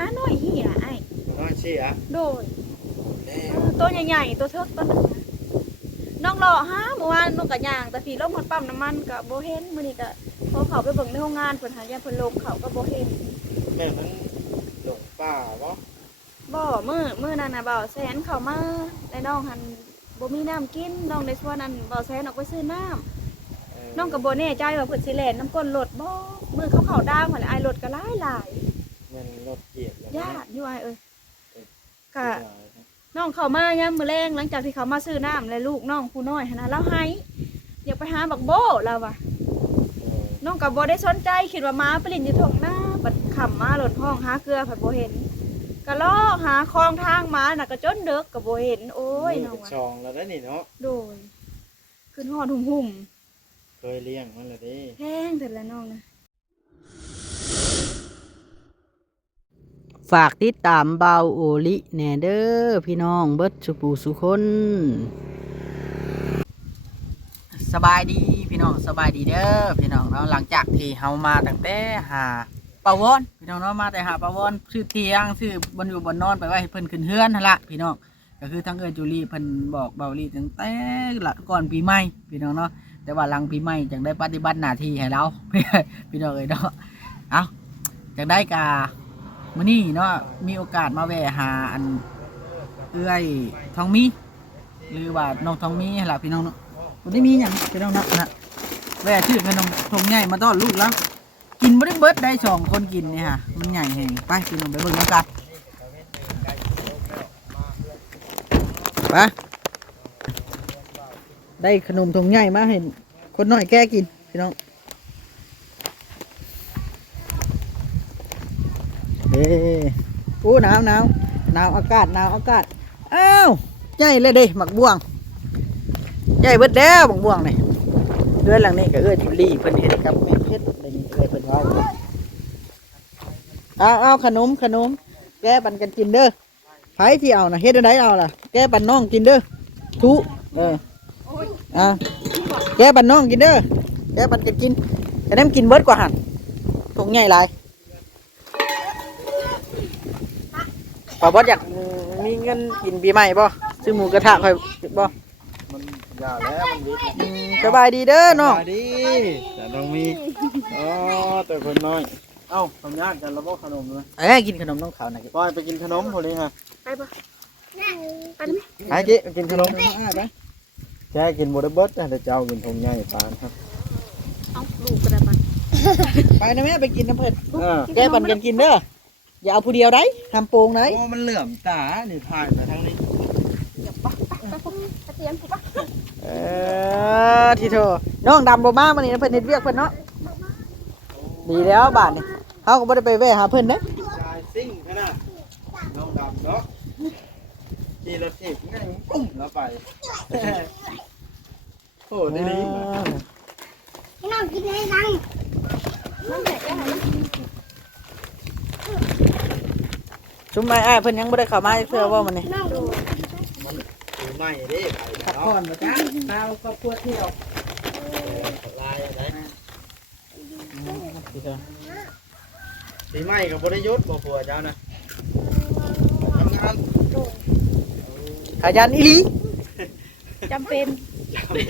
ม้าน้อยนี่ล่ะไอ้น้อยสิอ่ะโดยตัวใหญ่ๆตัวเทิกตัวนั้นน้องรอฮะเมื่อวานน้องกะย่างแต่พี่ลงหมดปั๊มน้ำมันก็บ่เห็นมื้อนี้ก็พอเขาไปเบิ่งในโรงงานเพิ่นหายาเพิ่นลงเขาก็บ่เห็นแม่มันหลงป่าบ่มื้อนั้นน่ะบ่าวแสนเข้ามาแต่น้องหันบ่มีน้ำกินน้องได้ชวนนั้นบ่าวแสนออกไปซื้อน้ำน้องก็บ่แน่ใจว่าเพิ่นสิแล่นน้ำก้นรถบ่มื้อเขาดาวหั่นแหละอ้ายรถก็หลายมันรถเกียดแล้วญาติอยู่อ้ายก็น้องเข้ามายามมื้อแลงหลังจากที่เขามาซื้อน้ำแล้วลูกน้องผู้น้อยหั่นน่ะเราให้อยากไปหาบักโบเราว่ะน้องก็บ่ได้สนใจคิดว่าม้าไปเล่นอยู่ทุ่งนาบัดค่ำมารถห้องหาเกลือผัดบ่เห็นก็ลอกหาคลองทางมาน่ะก็จนเด็กก็บ่เห็นโอ้ยน้องว่าช่องแล้วได้นี่เนาะโดยขึ้นฮอดหุ่มเคยเลี้ยงมันแล้วเด้แพงแต่ละน้องนะฝากติดตามเบาโอลิแน่เด้อพี่น้องเบิดสุปูสุคนสบายดีพี่น้องสบายดีเด้อพี่น้องเนาะหลังจากที่เฮามาตั้งแต่หาปาวอนพี่น้องเนาะมาแต่หาปาวอนชื่อเตียงชื่อบนอยู่บนนอนไปไว้ให้เพิ่นขึ้นเฮือนนั่นละพี่น้องก็คือทั้งจูลี่เพิ่นบอกเบาลี่ตั้งแต่ละก่อนปีใหม่พี่น้องเนาะแต่ว่าหลังปีใหม่จังได้ปฏิบัติหน้าที่ให้เราพี่น้องเอ้ยเนาะเอาจังได้กามื้อนี้เนาะมีโอกาสมาแวะหาอันเอื้อยทองมีหรือว่าน้องทองมีล่ะพี่น้องเนาะบ่ได้มีหยังพี่น้องเนาะนะแวะชื่อขนมทงใหญ่มาต้อนลูกแล้วกินบ่ได้เบิดได้2คนกินนี่ฮะมันใหญ่แฮงไปพี่น้องไปเบิ่งกันไปได้ขนมทงใหญ่มาให้คนน้อยแก่กินพี่น้องเอ้โอ้หนาวอากาศอ้าวใหญ่เลยเด้หมักบ่วงใหญ่เบิดแล้วหมักบ่วงนี่เรือนหลังนี้ก็จุลี่เพิ่นเฮ็ดกับแม่เพชรได้มีเพิ่นเว้าเอาขนมแกปันกันกินเด้อไผที่เอาน่ะเฮ็ดได้เอาล่ะแกปันน้องกินเด้อทุแกปันน้องกินเด้อแกปันกันกินแต่นั้นกินเบิดกว่าหั่นถุงใหญ่หลายป้าบอสอยากมีเงินกินปีใหม่ป่ะซื้อหมูกระทะค่อยป่ะมันยาวแล้วมันวิทย์สบายดีเด้อน้องสบายดีแต่ต้องมีอ๋อแต่คนน้อยเอ้าทำยากกันแล้วบ่ขนมเลยกินขนมน้องเขาหน่อยปไปกินขนมพอดีฮะไปปะไปได้ไหมไปกินขนมไปแค่กินบดเบิร์ดแต่เจ้ากินทงใหญ่ปานครับเอาลูกกระดับไปนะแม่ไปกินน้ำเผ็ดแกปั่นกันกินเด้ออย่าเอาผู้เดียวได้ทำโป่งได้โอ้มันเหลื่อมตานี่ผ่านไปทางนี้เตรียมถูกปะทีเธอน้องดำบ่มาวันนี้เพิ่นเฮ็ดเวียกเพิ่นเนาะดีแล้วบาทนี่เขาก็บ่ได้ไปแวะหาเพิ่นเด้ชายซิ่งขนาดน้องดำเนาะขี่รถถีบง่ายปุ้มแล้วไปโอ้ได้ดีน้องกินให้ดังน้องแข็งชุมไม้เพิ่นยังบ่ได้เข้ามาเทื่อว่ามันนี่มันถือไม้เด้พักผ่อนบ่จ้าดาวก็พวดเที่ยวลายอะไรตีไม้กับบริยุทธ์บ่ผัวเจ้านะทำงานขยันอีหลีจำเป็นดิ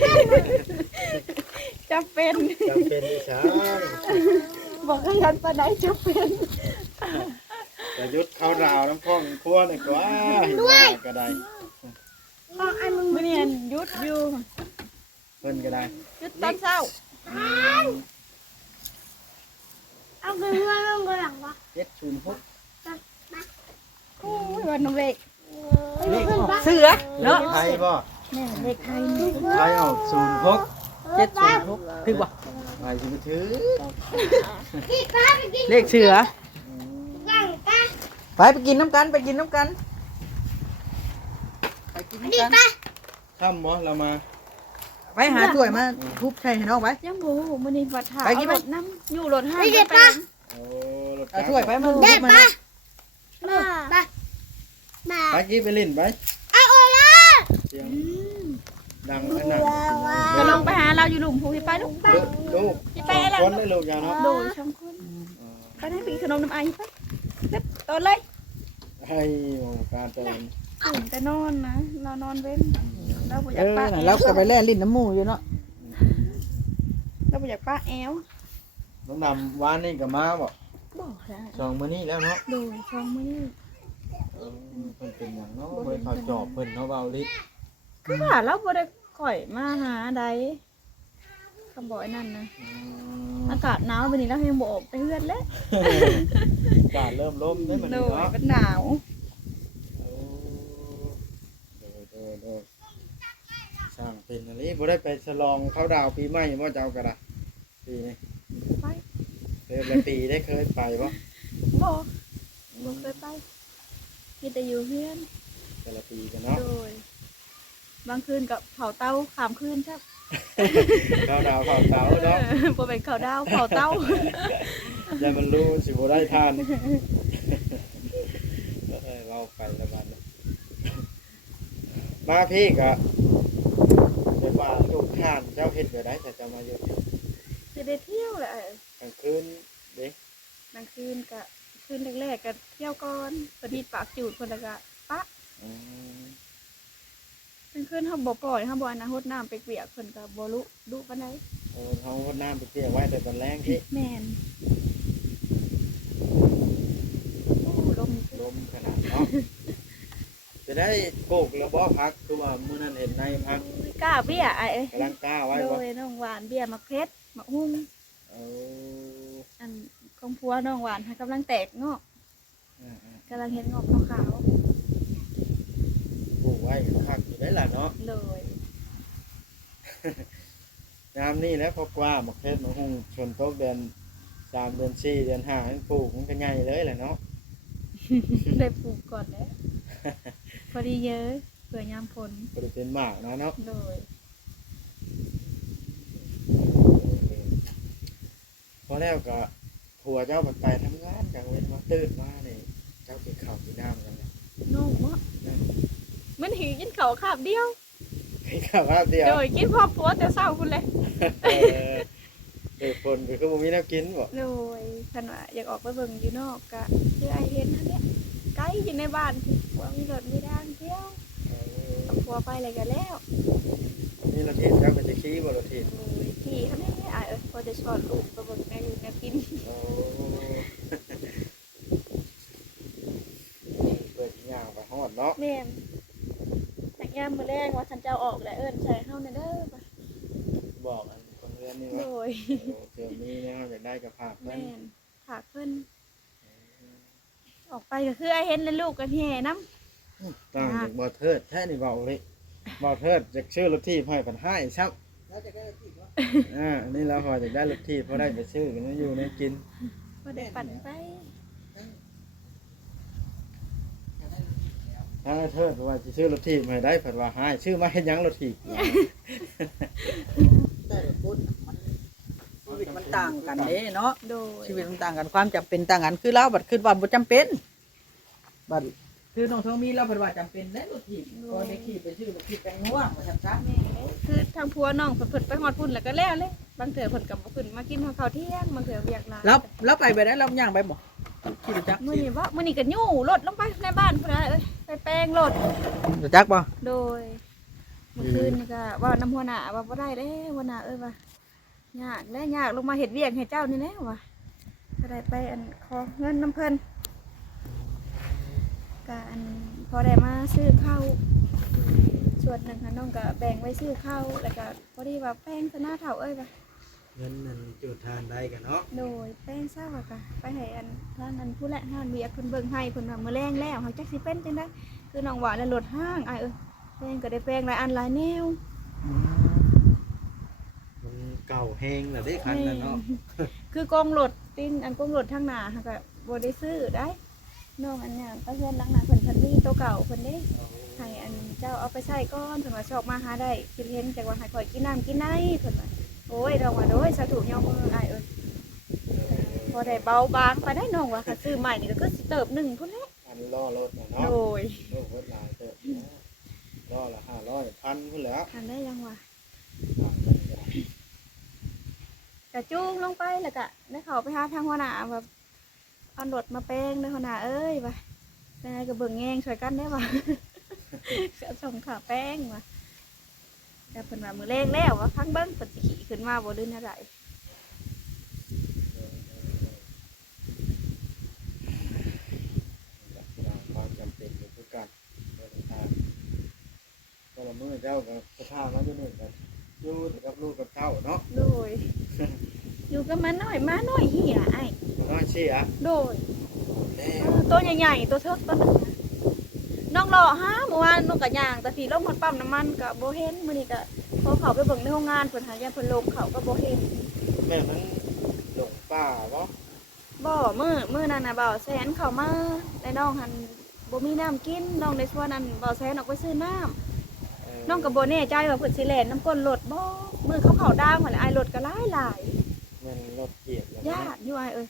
ฉันบอกขยันปานใดจำเป็นแต่ยุทธเขาดาวน้ำพ่องคั่วหน่อยกว่าเห็นว่าก็ได้มื่อนี้ยุดอยู่เพิ่นก็ได้ยุดตอนเช้าเอาเงินมาลงกระหลังวะ706โอ้ยวันน้องเล็กเสือเนาะไทยป่ะเล็กไทยไทยเอา06 706ถึงป่ะไทยสิไปถือเลขเสือไปกินน้ำกันไปกินน้ำกันค่ำบ่เรามาไปหาถ้วยมาทุบใช่ให้น้องไปยังบูมันนี่วัดถาไปน้ำอยู่รถห้างไปถ้วยไปมาเด็ดปะไปกี้ไปลิ้นไปเอาละเสียงดังขนาดจะลงไปหาเราอยู่หลุมพูพี่ไปลูกไปอะไรคนได้ลูกยาวเนาะดูช่องคนไปได้ปีขนมน้ำไอไปต ต้นเลย ให้วงการตน ตื่นแต่นอนนะเรานอนเว้นเราบ่อยากป้า น่ะเราก็ไปแล่ลิ้นน้ำหมูอยู่เนาะ เราบ่อยากป้าแอว น้องดำวานนี่ก็มาบ่ บอกแล้ว สองมื้อนี้แล้วเนาะ ดูช่องมือ เพิ่นเป็นหยังเนาะบ่ได้เข้าจอบเพิ่นเนาะเบาลิด คือว่าเราบ่ได้ข่อยมาหาใดคำบอกไอ้นั่นนะอากาศหนาววันนี้เรายังบ่ออกไปเฮือนแล้ว อากาศเริ่มร่มได้มัน โด นี่ ย เนาะ มันหนาว โดยสร้างเป็นอะไรบ่ได้ไปฉลองเข้าดาวปีใหม่บ่เจ้าก็ได้ปีนี้ ไป เคยละปีได้เคยไปบ่ บ่เคยไปมีแต่อยู่เฮือน แต่ละปีกันเนาะ โดยบางคืนกับเผาเตาขามคืนครับ เข้าดาวเผาเตาเนาะ บ่เป็นข้าวดาวเผาเตา อย่ามันรู้สิบ่ได้ทานเราไปละบัดนี้มาพี่ก็ไปป่าลูกทานเจ้าเฮ็ดบ่ได้แต่จะมาอยู่ สิได้เที่ยวแหละ กลางคืนเด้ กลางคืนก็คืนแรกๆก็เที่ยวก่อนพอดีปากจูดเพิ่นแล้วก็ปะ อืม กลางคืนเฮาบ่ปล่อยเฮาบ่อนาหดน้ำไปเปียกเพิ่นก็บ่รู้ดุปานใด โอ้เฮาก็น้ำไปเตี้ยไว้แต่ตอนแรงที่ แม่นโอ้ลม ลมขนาดเนาะจะได้โกกแล้วบ่พักคือว่ามื้อนั้นเห็นในพัก กล้าเบี้ยไอ้เอ้ย กำลังกล้าไว้ โด บ่ ยน้องหวานเบี้ยมะเพชรมะฮุ่ง เอา อันของผัวน้องหวานให้กำลังแตกงอก อ่า กำลังเห็นงอกขาว ๆปลูกไว้คักอยู่ได้ล่ะเนาะ ๆเลย ยามนี้แล้วพอกว่าหมกเพชรมาหุงชนโต๊ะเดือน3เดือน4เดือน5ให้ปลูกมันก็ใหญ่เลยแหละเนาะ ได้ปลูกก่อนแล้วพอดีเยอะเผื่อยามฝน บ่ได้เป็นหมากนะเนาะ เลย พอแล้วก็ผัวเจ้าไปทำงานกลางเว้นมาตื่นมานี่เจ้ากินข้าวกินน้ำกันนะ น้องวะมันหิวกินข้าวคาบเดียว กินข้าวครับเดียว โดยกินพร้อมผัวแต่เช้าคุณเลย เออคนก็คือบ่มีน้ำกินบ่ โดยท่านว่าอยากออกไปเบิ่งอยู่นอกกะคือไอเห็นนั่นเนี่ยไกลอยู่ในบ้านที่ผัวมีรถมีทางเที่ยวกับผัวไปอะไรกันแล้ว นี่เราเทศเจ้าก็จะขี้บ่เราเทศ โดยที่ท่านนี้ไอายพอจะสอนลูกไปเบิ่งแม่อยู่แม่กิน โอ้เปิดย่างไปฮอดเนาะ แม่นแต่ยามมื้อแรกว่าท่านเจ้าออกแล้วเอิ้นใส่เฮาแน่เด้อว่ะ บอกอันคนเรือนนี่ โด ว่าย เดี๋ยวมีแนวอยากได้กับภาพนั่ แม่ น นฝากเพิ่นออกไปก็คือไอเห็นแล้วลูกก็แห่นํ ต่างจากบ่เทิดแท้นี่เว้าเลยบ่เทิดจากชื่อรถที่ให้ปันให้ซับอันนี้เราพอจากได้รถที่พอได้ไปซื้อกันอยู่ในกิน บ่ได้ปั่นไป ถ้าเทิดว่าจะซื้อรถที่ให้ได้ผัดว่าให้ชื่อมาเฮ็ดหยังรถที่ แต่ละคนชีวิตมันต่างกันเด้เนาะ โดย ชีวิตมันต่างกันความจำเป็นต่างกันคือเราบัดคือว่าบ่จำเป็นบัดคือน้องทองมีเราบัดว่าจำเป็นได้รถถีบก็ได้ขี่ไปชื่อรถถีบแตงง่วงว่าซั่นซะ แม่คือทางผัวน้องเพิ่นไปฮอดพุ่นแล้วก็แล้วเลยบางเทื่อเพิ่นก็บ่ขึ้นมากินข้าวเที่ยงบางเทื่อเวียกหลาย แล้วไปได้เราย่างไปบ่ขี่รถจักร มื้อนี้บ่มื้อนี้ก็ยู่รถลงไปในบ้านพุ่นน่ะเอ้ยไปแปลงรถ รถจักรบ่ โดยเมื่อคืนนี่ก็ว่าน้ำหัวหน้าว่าบ่ได้เด้หัวหน้าเอ้ยว่ายากและยากลงมาเฮ็ดเวียกให้เจ้านี่แหละว่ะก็ได้ไปอันขอเงินน้ำเพิ่นก็อันพอได้มาซื้อข้าวส่วนหนึ่งค่ะน้องก็แบ่งไว้ซื้อข้าวแล้วก็พอดีว่าแป้งซะหน้าเฒ่าเอ้ยว่ะ เงินนั่นจุดทานได้กันเนาะ โดยแป้งเศร้าอะค่ะไปให้อันท่านอันผู้แหละท่านเบียเพิ่นเบิ่งให้เพิ่นว่ามื้อแรงแล้วเฮาจักสิเป็นจังได๋คือน้องหวานแล้วรถห้างอ้ายเอ้ยแป้งก็ได้แป้งหลายอันหลายแนว มันเก่าแห้งแล้วได้คันนั้นเนาะ คือกองรถตินอันกองรถทางหน้าเฮาก็บ่ได้ซื้อได้น้องอันเนี้ยก็เฮือนหลังหน้าเพิ่นมีตัวเก่าเพิ่นเด้ให้อันเจ้าเอาไปใช้ก่อนเพิ่นว่าชอบมาหาได้คิดเห็นจักว่าให้ข่อยกินน้ำกินไหนเพิ่นว่าโอ้ยน้องว่าโดยสาธุยอมมืออ้ายเอ้ยพอได้เบาบางไปได้น้องว่าค่ะซื้อใหม่นี่ก็คือสิเติบหนึ่งพุ่นแหละ อันล้อรถน่ะเนาะ โดย โลกรถหลายเติบนะล้อละ500 1,000พุ่นแหล้ว ทำได้ยังวะกระจูงลงไปแล้วก็ได้เขาไปหาทางหัวหน้าแบบ เอารถมาแป้งเด้อหัวหน้าเอ้ยว่ะแม่ก็เบิ่งแงงช่วยกันได้ว่ะ ส่งขาแป้งว่ะแต่เพิ่นว่ามื้อแรงแล้วว่าพังเบิ่งเพิ่นสิขี่ขึ้นมาบ่ดื้อนะได ความจำเป็นอยู่คือกันเดินทางก็ละมื้อเจ้าก็สภาพมันอยู่นี่ก็อยู่กับลูกกับเต้าเนาะ โดย อยู่กับมันน้อยมาน้อยเหี้ยไอ้ บ่น้อยเสีย โดย แน่ ตัวใหญ่ๆตัวเทิกตัวนึงนะน้องรอฮะเมื่อวานน้องกะย่างแต่พี่ลงมาปั๊มน้ำมันก็บ่เห็นมื้อนี้ก็พอเขาไปเบิ่งในโรงงานเพิ่นหายาเพิ่นลงเขาก็บ่เห็น แม่มันหลงป่าบ่ บ่มื้อนั้นน่ะบ่าวแสนเข้ามาแต่น้องหันบ่มีน้ำกินน้องได้ชวนนั้นบ่าวแสนออกไปซื้อน้ำน้องก็บ่แน่ใจว่าเพิ่นสิแล่นน้ำก้นรถบ่มื้อเขาดาวหั่นแหละอ้ายรถก็หลาย แม่นรถเกียบแล้ว ญาติอยู่อ้ายเอ้ย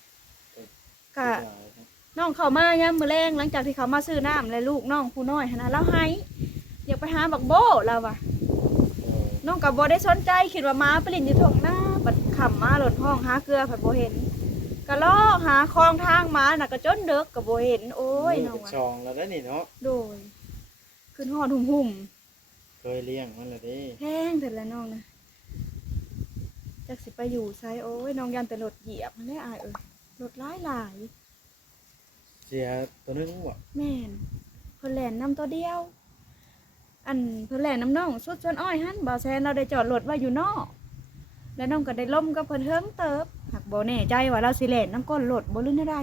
ก็ ก็ น้องเข้ามายามมื้อแลงหลังจากที่เขามาซื้อน้ำและลูกน้องผู้น้อยหั่นน่ะเราให้อยากไปหาบักโบเราว่ะน้องก็บ่ได้สนใจคิดว่าหมาไปเล่นอยู่ทุ่งนาบัดค่ำมาหล่นห้องหาเกลือผัดบ่เห็นก็ลอกหาคลองทางมาน่ะก็จนเด็กก็บ่เห็นโอ้ยน้อง เป็น ว่ะ ช่องแล้วได้นี่เนาะ โดยขึ้นฮอดหุ่ม เคยเลี้ยงมันและเด้ ๆแพงแต่ละน้องนะจักสิไปอยู่ไสโอ้ยน้องยันแต่รถเหยียบมันได้อายเอ้ยรถหลาย เสียตัวนึงบ่ ๆแม่นเพิ่นแล่นนำตัวเดียว อันเพิ่นแล่นน้ำน้องสุดจนอ้อยหั่นบ่าวแซนเราได้จอดรถไว้อยู่นอกแล้วน้องก็ได้ล่มกับเพิ่นเฮิงเติบหักบ่แน่ใจว่าเราสิแล่นน้ำก้นรถบ่หรือแนวใด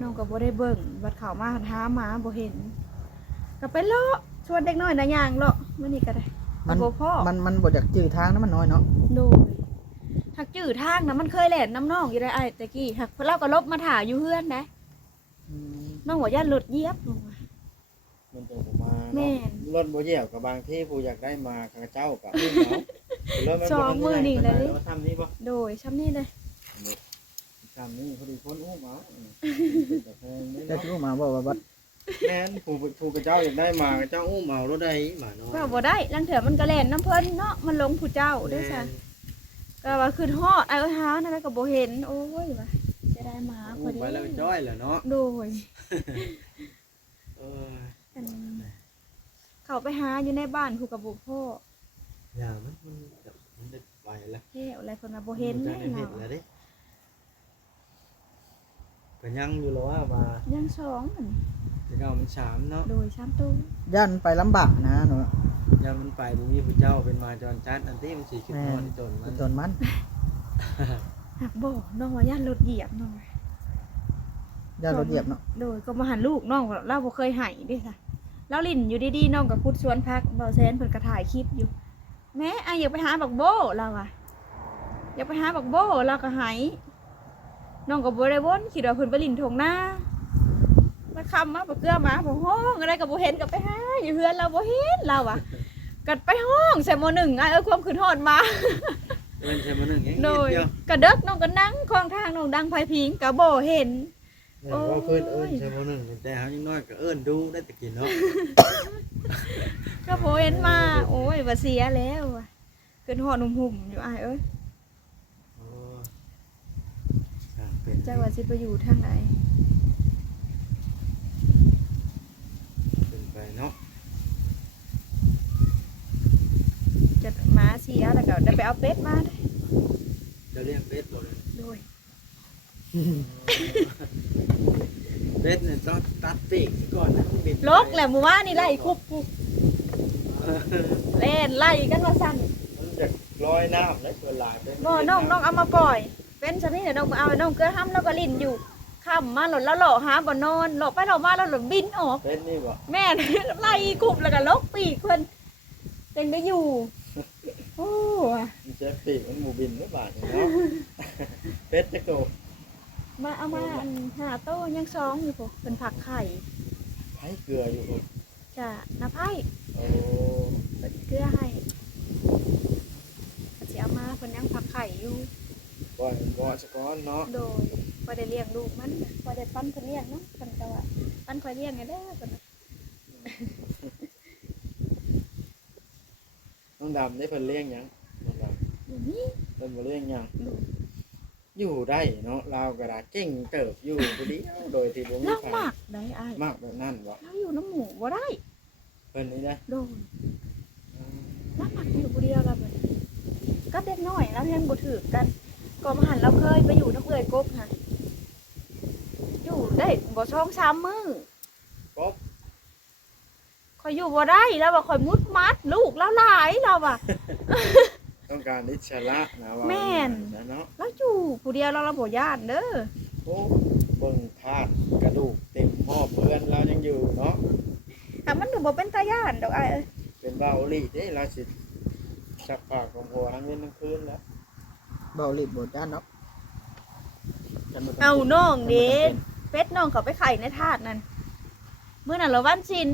น้องก็บ่ได้เบิ่งบัดเข้ามาหาหมาบ่เห็นก็ไปเลาะชวนเด็กน้อยน่ะย่างเลาะมื้อนี้ก็ได้ มัน บ่พอ มันบ่อยากจื้อทางนะมันน้อยเนาะ โดยหักจื้อทางน่ะมันเคยแล่นน้ำน้องอยู่ได้อ้ายแต่กี้หักเพิ่นเราก็ลบมาถ่าอยู่เฮือนนะ อืม น้องว่าย่านรถเหยียบน้องว่า มันตรงมา แม่ เนาะ น รถบ่เหยียบกับบางที่ผู้อยากได้มาข้าเจ้าก็อุ้มเอารถมัน สองมื้อนี่เลย มาทำนี่บ่ โดยซ้ำนี่เลย ทำนี่พอดีคนอุ้มเอาแต่แพงนี่ ได้ เนาะ รู้มาบ่ว่าบัด แม่นผู้กับเจ้าอยากได้มาเจ้าอุ้มเอารถได้หมาน้อย ว่าบ่ได้ลังเถื่อมันก็แล่นน้ำเพิ่นเนาะมันหลงผู้เจ้าเด้อจ้ะ ก็ว่าขึ้นฮอดไอ้เท้านั่นแหละก็บ่เห็นโอ้ยว่าจะได้มาพ อุ้ อ ม ดี ไปแล้วก็จ้อยแหละเนาะ โดย เออ อันเขาไปหาอยู่ในบ้านผู้กับบุพ่อ อย่ามันได้ไปแล้ว แค่อะไรเพิ่นมาบ่เห็น แน่ แน่ เห็ เนาะ นแล้วดิก็ยังอยู่แล้วว่ามา ยังสองอัน จะเอามัน3เนาะ โดย3ตู้ ย่านไปลำบากนะหนู ยามมันไปบ่มีผู้เจ้าเป็นมาจรจัดอันที่มันสิขึ้นฮอดจนมัน จนมัน หักบ่น้องว่าย่านรถเหยียบน้องว่า ย่านรถเหยียบเนาะ โดยก็มาหันลูกน้องว่าเราบ่เคยให้เด้ค่ะแล้วลิ้นอยู่ดีๆน้องก็ขุดสวนผักเบาแซนเพิ่นก็ถ่ายคลิปอยู่ แม่อยากไปหาบักโบเราอะอยากไปหาบักโบเราก็ให้น้องก็บ่ได้วนคิดว่าเพิ่นไปลิ้นทงหน้ามาคำมาบ่เกลือมาบ่ห้องอะไรก็บ่เห็นก็ไปหาอยู่เฮือนเราบ่เห็นเราอะกัดไปห้องใส่หมอหนึ่งอะความขึ้นฮอดมา มันใช่มันนึงอย่าง โด นี้ ย เดียว กระเดึกน้องก็นั่งข้างทางน้องดังไผพิงก็บ่เห็น แม่นว่าเพิ่นเอิ้นใช่มันนึงแต่เฮายังน้อยก็เอิ้นดูได้แต่กินเนาะ ก็บ่เห็นมาโอ้ยว่าเสียแล้วอะขึ้นฮอดหุ่มๆอยู่อ้ายเอ้ย โอ้ช่างเป็น จักว่าสิไปอยู่ทางไหน เป็นไปเนาะ จะมาเสียแล้วก็ได้ไปเอาเป็ดมาเด้อ จะเลี้ยงเป็ดบ่เลย โดย เป็ดเนี่ยต้องตัดปีกซะก่อนนะบินไป ลกแหละหมู่ว่านนี่ไล่คุบปุ๊บเล่นไล่กันว่าสั่น มันจะลอยน้ำแล้วตัวลายเป็น บ่น้องเอามาปล่อย เป็นซะนี่เดี๋ยวน้องมาเอาน้องเกลือห้ำแล้วก็ลิ้นอยู่ค่ำมาหล่นแล้วหล่อหาบ่นอนหล่อไปหล่อมาแล้วหล่นบินออก เป็ดนี่บ่ แม่น ไล่คุบแล้วก็ลกปีกเพิ่นเต็งได้อยู่โอ้ว่ะ มันจะปีกมันหมูบินหรือเปล่าเนี่ยเนาะ เป็ดจะโต มาเอามาอันหาโต้ยังซองอยู่พวกเป็นผักไข่ ไผ่เกลืออยู่พุ่น จ้ะน้าไผ่ โอ้ เปิดเกลือให้ก็สิเอามาเพิ่นยังผักไข่อยู่ บ่อยบ่สะก้อนเนาะ โดยพอได้เลี้ยงลูกมันพอได้ปั้นเพิ่นเลี้ยงเนาะเพิ่นก็ว่าปั้นคอยเลี้ยงไงเด้อเพิ่นว่า น้องดำได้เพิ่นเลี้ยงหยังน้องด อยู่นี่ ำเพิ่นบ่เลี้ยงหยัง ลูก อยู่ได้เนาะเราก็ได้เก่งเติบอยู่ผู้เดียวโดยที่บ่มี เรา ใคร มักได้อ้าย มากแบบนั้นบ่ เราอยู่น้ำหมูบ่ได้ เพิ่นนี่นะ โดนเรามักอยู่ผู้เดียวเราแบบก็เด็กน้อยแล้วยังบ่ถือกันก็มาหันเราเคยไปอยู่น้ำเอื้อยกบค่ะอยู่ได้บ่ช่อง3มื้อ กบ ข่อยอยู่บ่ได้แล้วว่าข่อยมุดมัดลูกแล้วหลายเราอ่ะ ต้องการอิสระนะว่า แม่น เนาะ แล้วอยู่ผู้เดียวเราบ่ย่านเด้อ โอ้เบิ่งธาตุกระดูกเต็มหม้อเพื่อนเรายังอยู่เนาะ แต่มันก็บ่เป็นตาย่านดอกอ้ายเอ้ย เป็นเบาหลีเด้เราสิชักปากของหัวทั้งเว้นทั้งคืนแล้ว เบาลิบบ่ด้านเนาะ เอาน้องเด้เป็ดน้องเขาไปไข่ในถาดนั่นมื้อนั้นเราวันศิล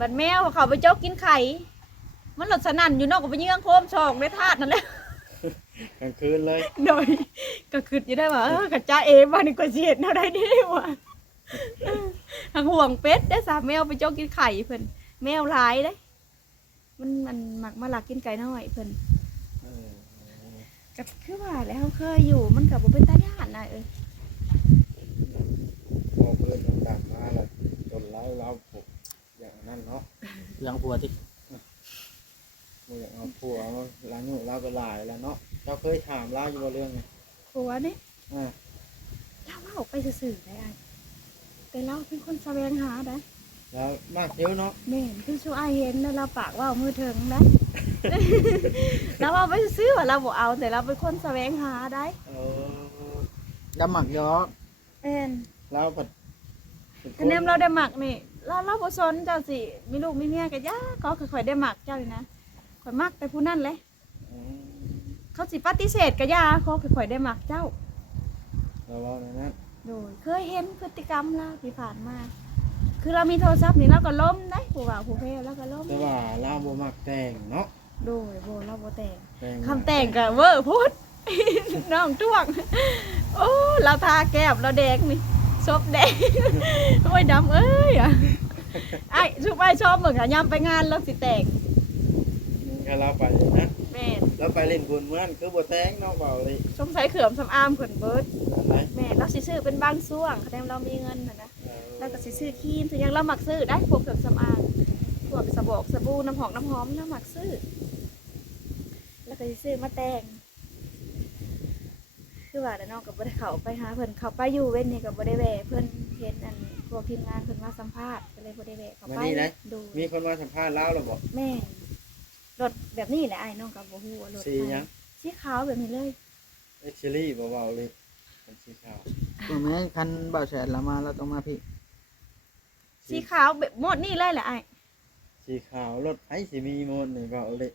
บัดแมวเขาไปจกกินไข่มันหลดสนั่นอยู่นอกก็ไปเยื้องโคมชองในถาดนั่นแหละ กลางคืนเลย โดยก็คิดอยู่ได้ว่ากับจ้าเอบ้านนี่ก็สิเฮ็ดแนวใดดีวะทางห่วงเป็ดได้สามแมวไปจกกินไข่เพิ่นแมวหลายเด้มันมักมาลักกินไก่น้อยเพิ่น เออ ก็คือว่าแล้วเคยอยู่มันก็บ่เป็นตาย่านน่ะเอ้ย พอเพื่อนต้องดันมาแล้วจนเราผูกอย่างนั้นเนาะ เรื่องผัวที่ บ่อยากเอาผัวมาล้างหนูเราก็หลายแล้วเนาะเราเคยถามเราอยู่ว่าเรื่องนี้ ผัวนี่ อ่า เราเว้าไปซื่อๆได้อ้ายแต่เราเป็นคนแสวงหาได้ แล้วมากเยอะเนาะ แม่นคือชูอ้ายเห็นนะเราปากเว่ามือถึงนะ เราเอาไปซื้อว่าเราบ่เอาแต่เราเป็นคนแสวงหาได้ เออ ดำหมักยอ แม่น เราผัดเป็นค คะแนนเราได้หมักนี่เราบ่สนเจ้าสิมีลูกมีเมียก็ย่าก็ค่อยๆได้หมักเจ้านี่นะข่อยมักแต่ผู้นั้นแหละ อืม เขาสิปฏิเสธก็ย่าเขาค่อยๆได้หมักเจ้า เราว่าในนั้น โดยเคยเห็นพฤติกรรมเราที่ผ่านมา คือเรามีโทรศัพท์นี่เราก็ล้มได้ผู้ว่าผู้เพลเราก็ล้ม แต่ว่าเราบ่มักแต่งเนาะ โดยบ่เราบ่แต่ง แต่ง คำแต่งก็เวอร์พูด น้องจ้วง โอ้เราทาแก้มเราแดงนี่ซบแดง โอ้ยดำเอ้ยอะไอ้ชุบไอ้ชอบเหมือนกันยามไปงานเราสิแต่ง ก็เราไปนะ แม่น เราไปเล่นบุญเมื่อนคือบ่แต่งเนาะเบาเลย สงสัยเขื่อมสำอามเขินเบิร์ด อันไหน แม่เราสิซื้อเป็นบางส่วงคะแนนเรามีเงินนะ เออ แล้วก็สิซื้อครีมถึงยังเราหมักซื้อได้พวกเขื่อมสำอางพวกสบู่สบู่น้ำหอมเราหมักซื้อ แล้วก็สิซื้อมาแต่ง คือว่าแต่น้องกับบ่ได้เข้าไปหาเพิ่นเข้าไปอยู่เว้นนี่กับบ่ได้แวะเพิ่นเห็นอันพวกทีมงานเพิ่นมาสัมภาษณ์ก็เลยบ่ได้แวะเข้า มา ไป นี่นะ ดู มีคนมาสัมภาษณ์เราแล้วบอก แม่รถแบบนี้แหละไอ้น้องกับบ่ฮู้ว่ารถ สีหยัง สีขาวแบบนี้เลย เอ็กซ์ลี่เบาๆเลยเป็นสีขาว ตัวแม่คันเบาแสนละมาเราต้องมาพี่ สีขาวแบบหมดนี่เลยแหละไอ้ สีขาวรถไอ้สีมีโมนนี่เบาเลย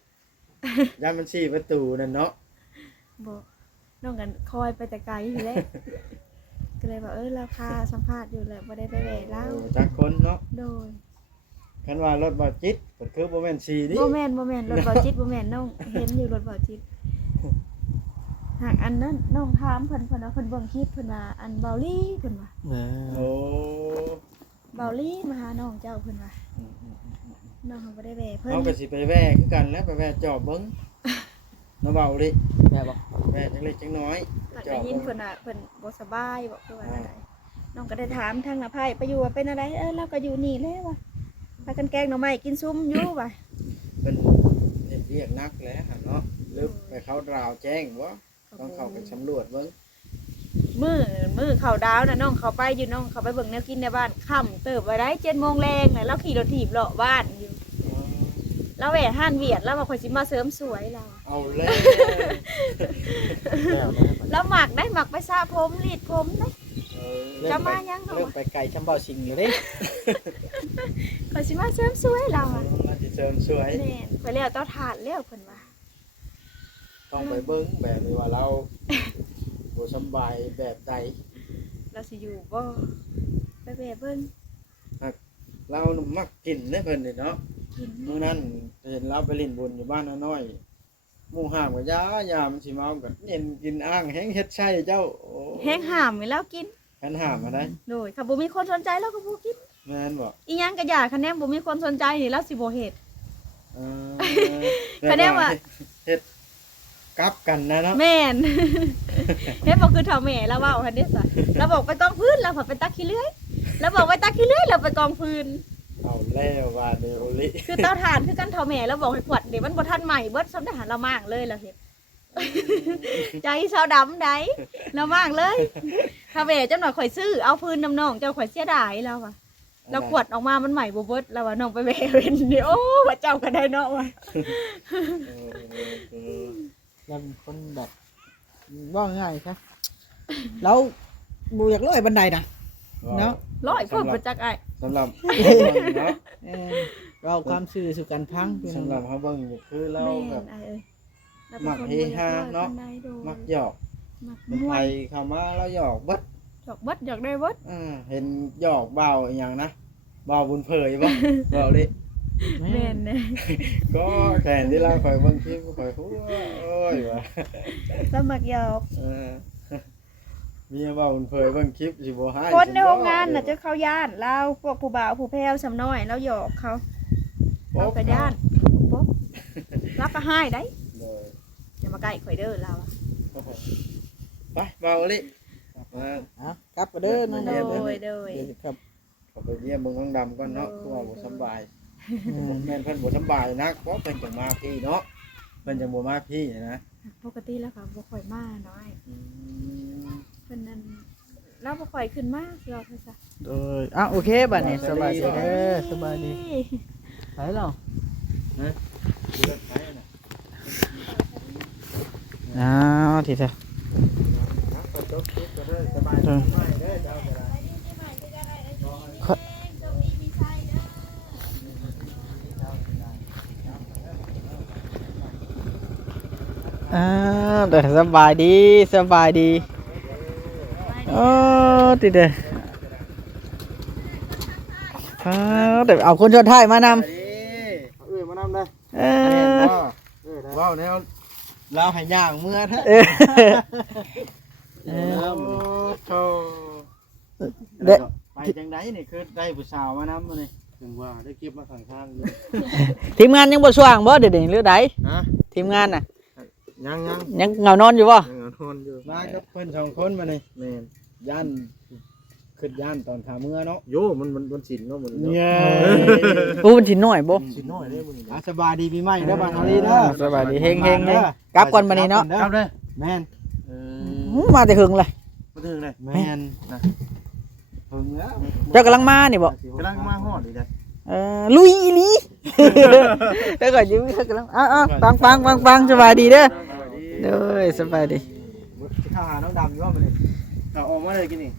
ย่านมันสีประตูนั่นเนาะ บ่น้องกันคอยไปแต่ไกลอยู่แล้ว ก็เลยว่าราคาสัมภาษณ์อยู่แหละบ่ได้ไปแวะแล้ว โอ้จักคนเนาะ โดย คันว่ารถบ่จิตก็คือบ่แม่นสีนี่ บ่แม่นรถเบาจิตบ่แม่นน้องเห็นอยู่รถเบาจิตหากอันนั้นน้องถามเพิ่นว่าเพิ่นเบิ่งคลิปเพิ่นว่าอันเบาลี่เพิ่นว่า โอ้ เบาลี่มาหาน้องเจ้าเพิ่นว่าน้องเขาบ่ได้แวะเพิ่น เฮาก็สิไปแว่คือกันแล้วไปแว่จอบเบิ่งเนาะเบาเลย แม่บอก แว่จังเล็กจังน้อย หลังได้ยินเพิ่นว่าเพิ่นบ่สบายบอกคือว่าอะไรน้องก็ได้ถามทางนภาไปอยู่ว่าเป็นอะไรเราก็อยู่นี่แหละว่ะพากันแกงหน่อไม้กินซุ่มอยู่ว่ะ เป็นเฮ็ดเรียกนักแล้วหั่นเนาะหรือไปเขาดาวแจ้งบ่ต้องเข้าไปสำรวจเบิ่ง มื้อเข้าดาวน่ะน้องเข้าไปอยู่น้องเข้าไปเบิ่งแนวกินในบ้านค่ำเติบไว้ได้ 7:00 นแรงน่ะเราขี่รถถีบเลาะบ้านอยู่ อ๋อ เราแหวะห้านเวียดแล้วว่าข่อยสิมาเสริมสวยเรา เอาเลย แล้วหมักได้หมักไปสระผมรีดผมได้ เออ จะมายังเหรอ เริ่มไปไกลชำเบาสิงอยู่เด้ ข่อยสิมาเสริมสวยเราอะ เราจะเสริมสวย แม่นข่อยแล้วเต้าถาดแล้วเพิ่นว่า ต้องไปเบิ้งแบบนี้ว่าเราบ่สำบายแบบใด เราสิอยู่บ่ไปแวะเบิ่ง เรามักกินได้เพิ่นนี่เนาะ กิน มื้อนั้นเห็นเราไปเล่นบุญอยู่บ้านน้อยๆหมู่ห้างว่ายามันสิเมากันเห็นกินอ้างแห้งเฮ็ดไส้เจ้าโอ้ แห้งหามให้เรากิน คันห้ามมาได้ โดยค่ะบ่มีคนสนใจเราก็บ่กิน แม่นบ่ อีหยังก็อย่าคะแนนบ่มีคนสนใจนี่เราสิบ่เฮ็ด เออ คะแนนว่า เฮ็ด กลับกันนะเนาะ แม่น เฮ็ดบ่คือเฒ่าแม่แล้วเว้าหั่นเด้ซะเราบอกไปกองพื้นเราไปตักขี้เลื่อยแล้วบอกไปตักขี้เลื่อยเราไปกองพื้น เอาแล้วว่าเดโอลิ คือเตาถ่านคือกันเฒ่าแม่แล้วบอกให้ขวดเดี๋ยวมันบ่ทันใหม่เบิดซ้ำทหารเรามากเลยเราเฮ็ด ใจเซาดำได้เรามากเลยเฒ่าแม่จังหน่อยข่อยซื้อเอาพื้นน้ำน้องเจ้าข่อยเสียดายแล้วว่ะเราขวดออกมามันใหม่บ่เบิดแล้วว่าน้องไปแม่เว้นเดี๋ยวโอ้ว่าเจ้าก็ได้เนาะว่ะ เราเป็นคนแบบว่าง่ายครับแล้วบูอยากลอยบันไดนะ เนาะ ร้อยเพิ่มบ่จักอ้าย สำหรับเนาะ เราความซื่อสู่กันพังพี่น้อง สำหรับเขาเบิ่งนี่คือเรา แม่ แบบ นอ้ายเอ้ยรา มัก ป็นคน เฮฮาเนาะ บ่อยกร้อยปานใดโดย มักหยอก มัก เป็น ม่ว ไท น ยเข้ามาแล้วหยอกเบัด ดอกเบิดอยากได้เบิด เห็นหยอกเบาอีหยังนะเบาบุญเผยบ่เบาดิ แม่นเด้ ก็แทนที่เราคอยเบิ่งคลิปคอยหัวโอ้ยว่ะ แล้วมักหยอก เมียเบาบุญเผยเบิ่งคลิปสิบ่ให้ คนในโรงงานน่ะจะเข้าย่านเราพวกผู้บ่าวผู้แพ้วสำน้อยแล้วหยอกเขาเราก็ย่านปุ๊บรับก็ให้ได้ เลย อย่ามาใกล้ข่อยเด้อเราอะ ไปเบาลิมา กลับก็เด้อน้อง โด เดียวย โดย ครับ ขอไปเยี่ยมเบิ่งน้องดำก่อนเนาะเพราะว่าบ่สำบาย อืม แม่นเพิ่นบ่สำบายนักเพราะเพิ่นจังมาพี่เนาะเพิ่นจังบ่มาพี่นะ ปกติแล้วก็บ่ค่อยมาน้อย อืม เพิ่นนั้นเราบ่ค่อยขึ้นมาเราคือซะ โดยโอเคบัดนี้สบายดีเด้อสบายดีไปแล้ว เลือดไผน่ะ ทีเดียว ครับก็จบคลิปก็ได้สบายดีหน่อยเด้อเจ้าก็ได้ แต่สบายดีสบายดีโอ้ทีเดียวแต่เอาคนชนท้ายมานำ มานำได้ เออ ว้าวแนวลาวให้ย่างเมื่อแท้ เออ โอ้โธ่ เด้ ไปจังไดนี่คือได้ผู้สาวมานำมื้อนี่ถึงว่าได้เก็บมาข้างๆอยู่ ทีมงานยังบ่สว่างบ่เดี๋ยวนี้หรือใด ฮะ ทีมงานน่ะ ยัง ยังเหงานอนอยู่บ่ นอนอยู่มากับเพิ่นสองคนมานี่แม่นย่านขึ้นย่านตอนขาเมื่อเนาะโยมันสินเนาะมันเนี่ย โอ้มันสิน้อยบ่ สินน้อยเด้มื้อนี้สบายดีปีใหม่เด้อบ้านเฮาดีเด้อ สบายดีเฮงๆเด้อกลับก่อนบัดนี้เนาะ กลับเด้อแม่น มาแต่หึงเลย มาถึงเลยแม่นนะถึงแล้ว เจ้ากำลังมานี่บ่ กำลังมาฮอดอีกได้ ลุยอีหลีแล้วก็ยิ้มกำลังปังสบายดีเด้อเด้อสบายดี ข้าวหาน้องดำอยู่ว่ามันนี่เอาออกมาเลยกินนี่